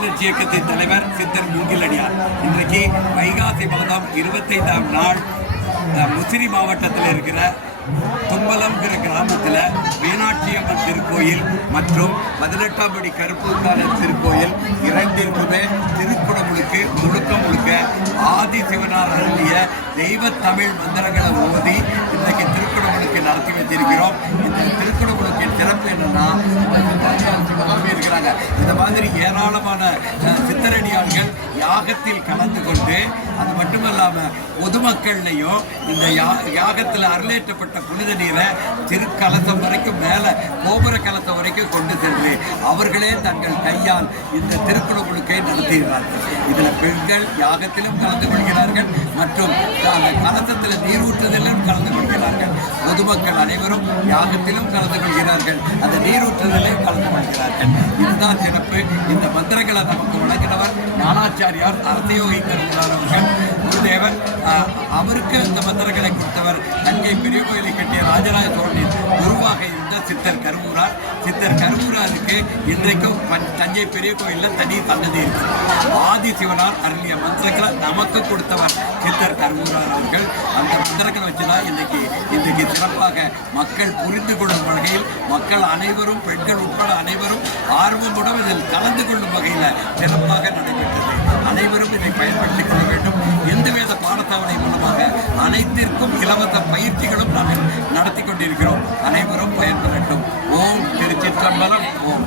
மறுமலர்ச்சி இயக்கத்தின் தலைவர் சித்தர் மூங்கிலடியார். இன்றைக்கு வைகாசி மாதம் 25ஆம் நாள் முசிறி மாவட்டத்தில் இருக்கிற தும்பலம்ங்கிற கிராமத்தில் மீனாட்சி அம்மன் திருக்கோயில் மற்றும் 18ஆம் படி கருப்பூர்காரர் திருக்கோயில் இரண்டிற்குமே திருக்குடமுழுக்கு முழுக்க ஆதி சிவனார் அருளிய தெய்வ தமிழ் மந்திரங்களை ஓதி இன்றைக்கு திருக்குடமுழுக்கு நடத்தி வைத்திருக்கிறோம். இந்த திருக்குடமுழுக்கின் சிறப்பு என்னன்னா, இருக்கிறாங்க இந்த மாதிரி ஏராளமான சித்தரடியார்கள் யாகத்தில் கலந்து கொண்டு, அது மட்டுமல்லாமல் பொதுமக்கள்லையும் இந்த யாகத்தில் அருளேற்றப்பட்ட புனித நீரை திருக்கலசம் வரைக்கும் மேலே கோபுர கலசம் வரைக்கும் கொண்டு சென்று அவர்களே தங்கள் கையால் இந்த திருக்குடமுழுக்கை நடத்துகிறார்கள். இதில் பெண்கள் யாகத்திலும் கலந்து கொள்கிறார்கள் மற்றும் அந்த கலசத்தில் நீரூற்றுதலிலும் கலந்து கொள்கிறார்கள். பொதுமக்கள் அனைவரும் யாகத்திலும் கலந்து கொள்கிறார்கள், அந்த நீரூற்றுதலையும் கலந்து கொள்கிறார்கள். இதுதான் சிறப்பு. இந்த மந்திரங்களை நமக்கு வழங்கினவர் ஞானாச்சாரியார் அரசயோகி கருமுரார் அவர்கள். குருதேவர் அவருக்கு இந்த மந்திரங்களை கொடுத்தவர் தஞ்சை பெரிய கோயிலை கட்டிய ராஜராஜ சோழனின் குருவாக இருந்த சித்தர் கருவூரார். சித்தர் கருவூராருக்கு இன்றைக்கும் தஞ்சை பெரிய கோயிலில் தனி சன்னதி இருக்கு. ஆதி சிவனார் அருளிய மந்திரங்களை நமக்கு கொடுத்தவர் சித்தர் கருவூரார் அவர்கள். அந்த மந்திரங்களை வச்சுதான் இன்றைக்கு சிறப்பாக மக்கள் புரிந்து கொள்ளும் வகையில், மக்கள் அனைவரும் பெண்கள் உட்பட அனைவரும் ஆர்வமுடன் இதில் கலந்து கொள்ளும் வகையில் சிறப்பாக நடைபெற்றது. அனைவரும் இதை பயன்படுத்திக் கொள்ள வேண்டும். எந்தவித பாடத்தாவணை மூலமாக அனைத்திற்கும் இலவச பயிற்சிகளும் நாங்கள் நடத்தி கொண்டிருக்கிறோம். அனைவரும் பயன்பெறட்டும். ஓம் திருச்சிற்றம்பலம். ஓம்.